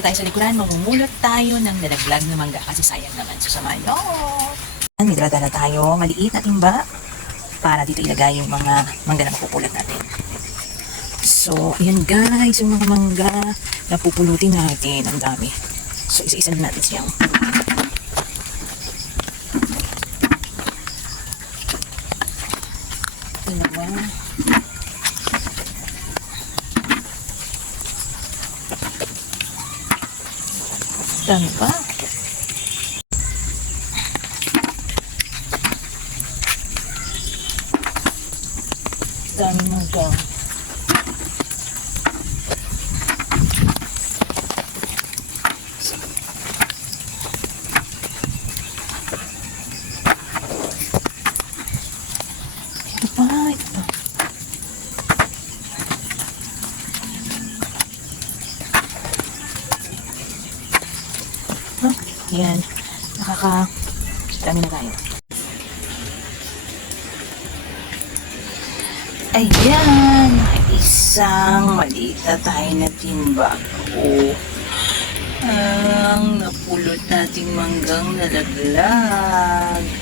dito tayo sa likuran, mamumulot tayo ng nalaglag na mangga kasi sayang naman. Susamahan nyo. May drada na tayo, maliit na timba para dito ilagay yung mga mangga na mapupulot natin. So, ayan guys, yung mga mangga na pupulutin natin. Ang dami. So, isa-isa na natin siyang dalawa. Dami pa. Dami mangga. Ito. Oh, yan. Dami na tayo. Ayan. Isang maliit na tayo na timba. Ang napulot nating manggang nalaglag.